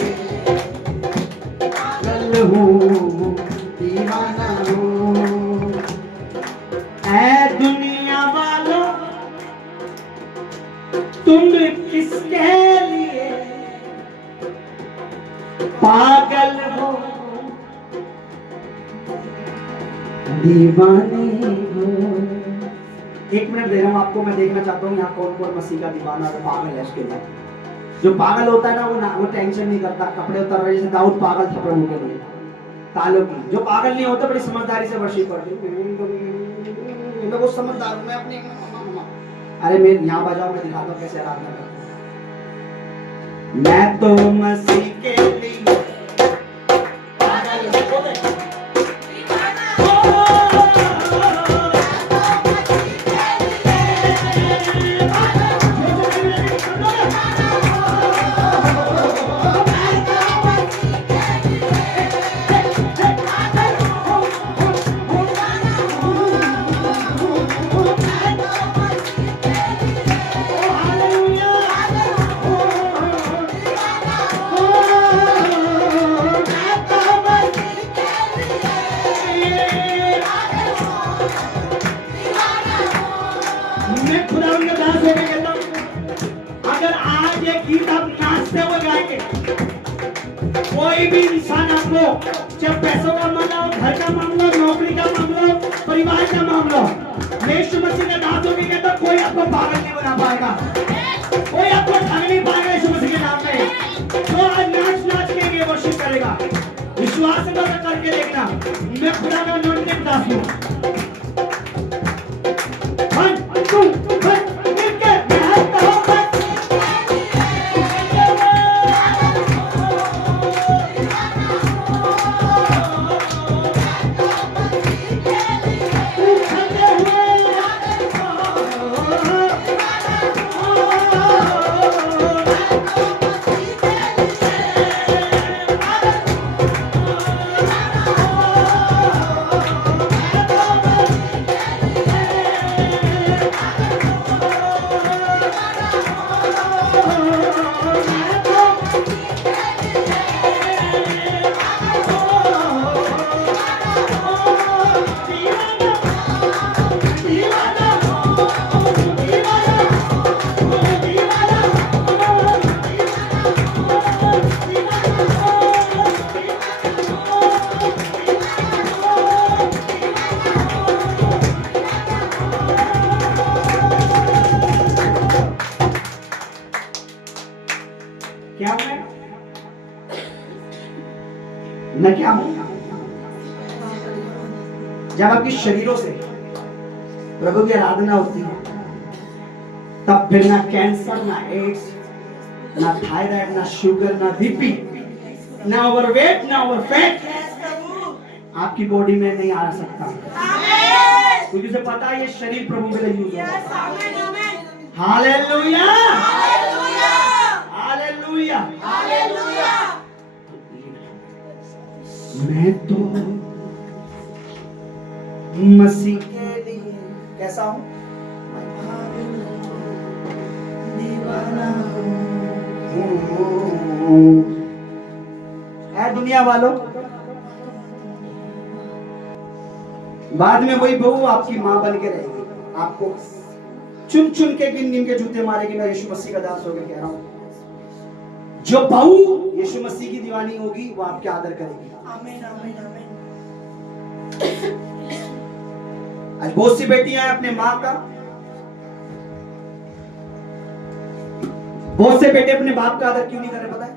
पागल हूँ, दीवाना हूँ। ऐ दुनिया वालों, तुम किसके लिए पागल हो, दीवाने हो। एक मिनट दे रहा हूँ आपको, मैं देखना चाहता हूँ यहाँ कौन कौन मसीह का दीवाना और पागल है। इसके लिए जो पागल होता है ना वो टेंशन नहीं करता, कपड़े उतर रहे, जैसे दाऊद पागल था प्रभु के लिए तालों की। जो पागल नहीं होता बड़ी समझदारी से वर्शिप करते, मैं वो समझदार हूँ, मैं अपनी अरे मैं यहाँ बजाओ, मैं दिखाता हूँ कैसे आराधना करता हूँ। मैं तो मसीह के लिए पागल हूँ। अगर आज ये गीत आप नाचते हुए गाएंगे, कोई भी इंसान आपको, चाहे पैसों का मामला हो, घर का मामला हो, नौकरी का मामला हो, परिवार का मामला हो, यीशु मसीह के नाम से कहता कोई आपको पागल नहीं बना पाएगा, कोई आपको ठग नहीं पाएगा यीशु मसीह के नाम में। तो आज नाच नाच के ये वर्शिप करेगा, विश्वास से करके देखना, मैं खुदा का नाम नहीं बता दूं। 1 2 3 क्या मैं क्या हूं? जब आपकी शरीरों से प्रभु की आराधना होती है तब फिर ना कैंसर, ना एड्स, ना थायराइड, ना शुगर, ना बीपी, ना ओवरवेट, ना ओवरफैट आपकी बॉडी में नहीं आ सकता। क्योंकि उसे पता है ये शरीर प्रभु के लिए यूज होगा। हालेलुया। मैं तो मसीह के लिए कैसा हूं? दीवाना हूं। है दुनिया वालों, बाद में वही बहू आपकी मां बन के रहेगी, आपको चुन चुन के गिन गिन के जूते मारेगी। मैं यीशु मसीह का दास होकर कह रहा हूं, जो बहू यीशु मसीह की दीवानी होगी वो आपके आदर करेगी। आमीन आमीन आमीन। आज बहुत सी बेटियां हैं अपने माँ का, बहुत से बेटे अपने बाप का आदर क्यों नहीं कर रहे पता है?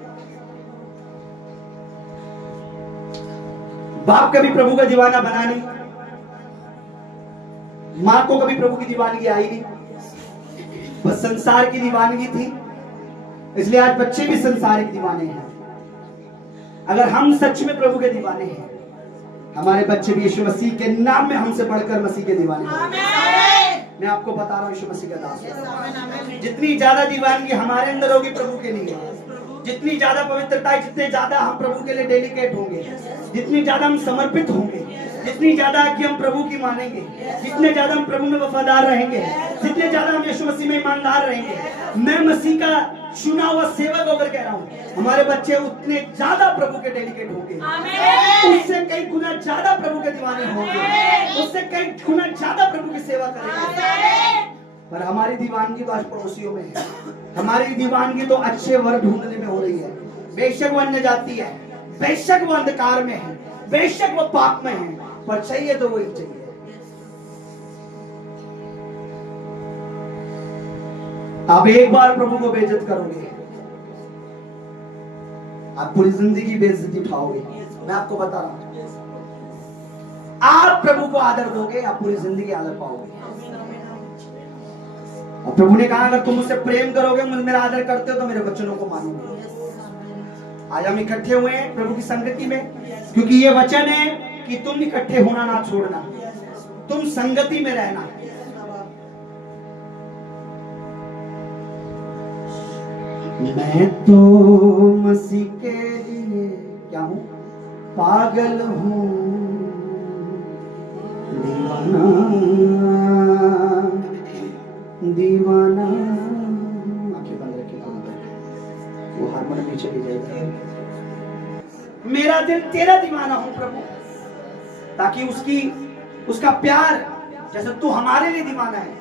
बाप कभी प्रभु का दीवाना बना नहीं, मां को कभी प्रभु की दीवानगी आई नहीं, बस संसार की दीवानगी थी। इसलिए आज बच्चे भी संसार के दीवाने हैं। अगर हम सच में प्रभु के दीवाने हैं, हमारे बच्चे भी यीशु मसीह के नाम में हमसे बढ़कर मसीह के दीवाने हैं। मैं आपको बता रहा हूं, यीशु मसीह का दास हूं। जितनी ज्यादा दीवानगी हमारे अंदर होगी प्रभु के लिए, जितनी ज्यादा पवित्रता है, जितने ज्यादा हम प्रभु के लिए डेडिकेट होंगे, जितनी ज्यादा हम समर्पित होंगे, जितनी ज्यादा कि हम प्रभु की मानेंगे, जितने ज्यादा हम प्रभु में वफादार रहेंगे, जितने ज्यादा हम यीशु मसीह में ईमानदार रहेंगे, मैं मसीह का चुना हुआ सेवक होकर कह रहा हूँ, हमारे बच्चे उतने ज्यादा प्रभु के डेडिकेट होंगे, उससे कई गुना ज्यादा प्रभु के दीवाने होंगे, उससे कई गुना ज्यादा प्रभु की सेवा करेंगे। पर हमारी दीवानगी तो आज पड़ोसियों में है, हमारी दीवानगी तो अच्छे वर ढूंढने में हो रही है। बेशक वो अन्य जाती है, बेशक वो अंधकार में है, बेशक वो पाप में है, पर चाहिए तो वही चाहिए। आप एक बार प्रभु को बेइज्जत करोगे, आप पूरी जिंदगी बेइज्जती उठाओगे। मैं आपको बता रहा हूं, आप प्रभु को आदर दोगे, आप पूरी जिंदगी आदर पाओगे। और प्रभु ने कहा, अगर तुम मुझसे प्रेम करोगे, मुझे मेरा आदर करते हो, तो मेरे वचनों को मानोगे। आज हम इकट्ठे हुए हैं प्रभु की संगति में, क्योंकि ये वचन है कि तुम इकट्ठे होना ना छोड़ना, तुम संगति में रहना। मैं तो मसीह के लिए क्या हूं? पागल हूं, दीवाना दीवाना। आंखें बंद रखिए, वो हारमोनियम नीचे ले जाएगा। मेरा दिल तेरा दीवाना हो प्रभु, ताकि उसका प्यार, जैसे तू हमारे लिए दीवाना है,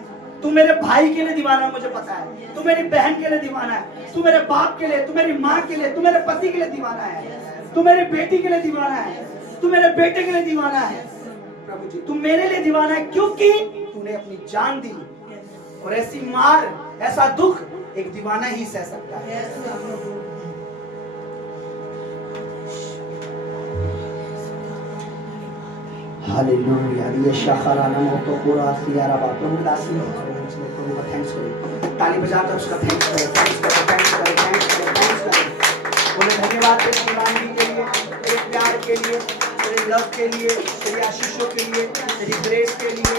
तू मेरे भाई के लिए दीवाना है, मुझे पता है, तू मेरी बहन के लिए दीवाना है, तू मेरे बाप के लिए, तू मेरी माँ के लिए, तू मेरे पति के लिए दीवाना है, तू मेरी बेटी के लिए दीवाना है, तू मेरे बेटे के लिए दीवाना है। प्रभु जी, तू मेरे लिए दीवाना है, क्योंकि तूने अपनी जान दी। और ऐसी मार, ऐसा दुख एक दीवाना ही सह सकता है। हालेलुया। ये शखराना मोतो पूरा सियारा बात प्रभु दास ने प्रभु का थैंक्स करें, ताली बजाकर उसका थैंक्स करें, थैंक्स करें, थैंक्स करें, थैंक्स करें, थैंक्स करें। बोले धन्यवाद तेरी दीवानगी के लिए, तेरे प्यार के लिए, तेरे लव के लिए, तेरी आशीषों के लिए, तेरी ग्रेस के लिए।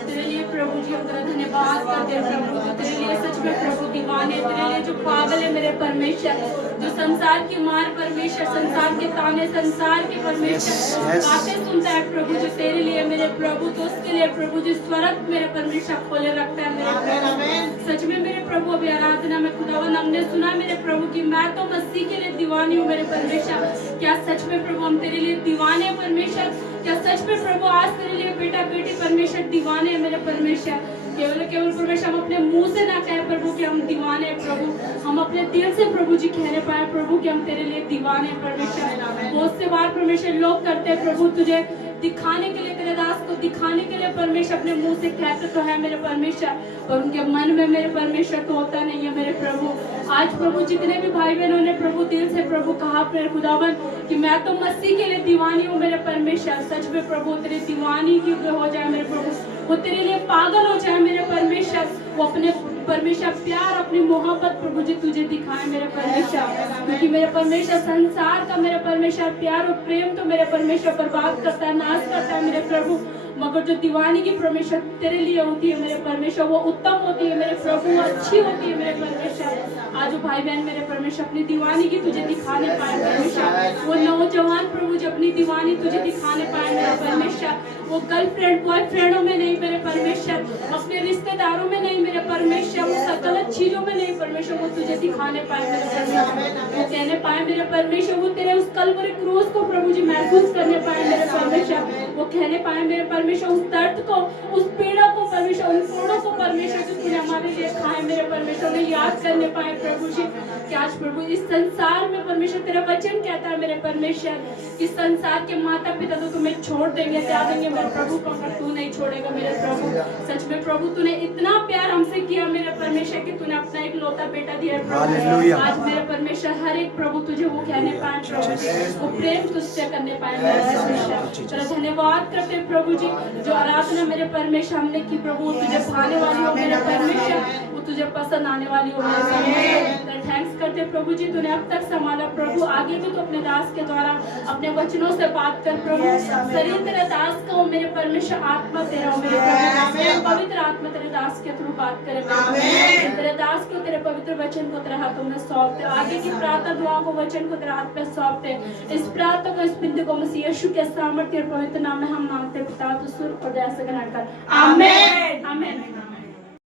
तेरे लिए प्रभु जी हम तेरा धन्यवाद करते हैं प्रभु, तेरे लिए सच में प्रभु दीवाने, तेरे लिए जो पागल है मेरे परमेश्वर, जो संसार की मार परमेश्वर, संसार के ताने, संसार के परमेश्वर बातें सुनता है प्रभु, जो तेरे लिए मेरे प्रभु, तो उसके लिए प्रभु जी स्वर्ग मेरे परमेश्वर खोले रखता है मेरे प्रभु। सच में मेरे प्रभु अभी आराधना में खुदावन हमने सुना मेरे प्रभु की मैं तो मसीह के लिए दीवानी हूँ मेरे परमेश्वर। क्या सच में प्रभु हम तेरे लिए दीवाने परमेश्वर? क्या सच में प्रभु आज तेरे लिए बेटा बेटी परमेश्वर दीवाने हैं मेरे परमेश्वर? केवल परमेश्वर हम अपने मुंह से ना कहे प्रभु कि हम दीवाने हैं प्रभु, हम अपने दिल से प्रभु जी कहने पाए प्रभु कि हम तेरे लिए दीवाने हैं परमेश्वर। बहुत से बार परमेश्वर लोग करते हैं प्रभु तुझे दिखाने के लिए, तेरे दास को दिखाने के लिए परमेश्वर अपने मुंह से कहते तो है मेरे परमेश्वर, और उनके मन में मेरे परमेश्वर तो होता नहीं है मेरे प्रभु। आज प्रभु जितने भी भाई बहनों ने प्रभु दिल से प्रभु कहा मेरे खुदावन कि मैं तो मसीह के लिए दीवानी हूँ मेरे परमेश्वर, सच में प्रभु तेरी दीवानी की हो जाए मेरे प्रभु, वो तेरे लिए पागल हो जाए मेरे परमेश्वर, वो अपने परमेश्वर प्यार अपनी मोहब्बत प्रभु जी तुझे दिखाए मेरे परमेश्वर, क्योंकि मेरे परमेश्वर संसार का मेरे परमेश्वर प्यार और प्रेम तो मेरे परमेश्वर बर्बाद करता है, नाश करता है मेरे प्रभु, मगर जो दीवानी की परमेश्वर तेरे लिए होती है मेरे परमेश्वर वो उत्तम होती है मेरे प्रभु, वो अच्छी होती है मेरे परमेश्वर। आज भाई बहन मेरे परमेश्वर अपनी दीवानी की तुझे दिखाने पाए परमेश्वर, वो नौजवान प्रभु जी अपनी दीवानी तुझे दिखाने पाए मेरे परमेश्वर, वो गर्लफ्रेंड बॉयफ्रेंडों में नहीं मेरे परमेश्वर, अपने रिश्तेदारों में नहीं मेरे परमेश्वर, वो गलत चीजों में नहीं परमेश्वर, वो तुझे दिखाने पाए मेरे परमेश्वर, वो कहने पाए मेरे परमेश्वर, वो तेरे उस कल्वरी क्रूस को प्रभु जी महसूस करने पाए मेरे परमेश्वर, वो कहने पाए मेरे परमेश्वर उस दर्द को, उस पीड़ा को परमेश्वर, उन कोड़ों को परमेश्वर जो तूने हमारे लिए खाए मेरे परमेश्वर ने याद करने पाए प्रभु जी। कि आज प्रभु इस संसार में परमेश्वर तेरा वचन कहता है मेरे परमेश्वर, इस संसार के माता पिता तो तुम्हें छोड़ देंगे, त्याग देंगे मेरे प्रभु, पर तू नहीं छोड़ेगा मेरे प्रभु। सच में प्रभु तूने इतना प्यार हमसे किया मेरे परमेश्वर कि तूने अपना एक लौता बेटा दिया प्रभु। आज मेरे परमेश्वर हर एक प्रभु तुझे वो कहने पाए प्रभु, वो प्रेम तुझसे करने पाए मेरे परमेश्वर। चलो धन्यवाद करते हैं प्रभु जी, जो आराधना मेरे परमेश्वर हमने की प्रभु वो तुझे भाने वाली हो मेरे परमेश्वर, वो तुझे पसंद आने वाली हो मेरे परमेश्वर। थैंक्स करते प्रभु जी, तूने अब तक संभाला प्रभु, आगे भी तो अपने दास के द्वारा अपने वचनों से बात कर प्रभु। शरीर तेरे दास का हो मेरे परमेश्वर, आत्मा तेरा हो मेरे परमेश्वर, पवित्र आत्मा तेरे दास के थ्रू बात करे तेरे दास को, तेरे पवित्र वचन को तेरे हाथों में सौंपते, आगे की प्रार्थना दुआ को वचन को तेरे हाथ पे सौंपते, इस प्रार्थना को इस बिंदु को मसीह यीशु के सामर्थ्य और पवित्र नाम में हम मांगते पिता, तो सुर और दया से ग्रहण कर, आमीन।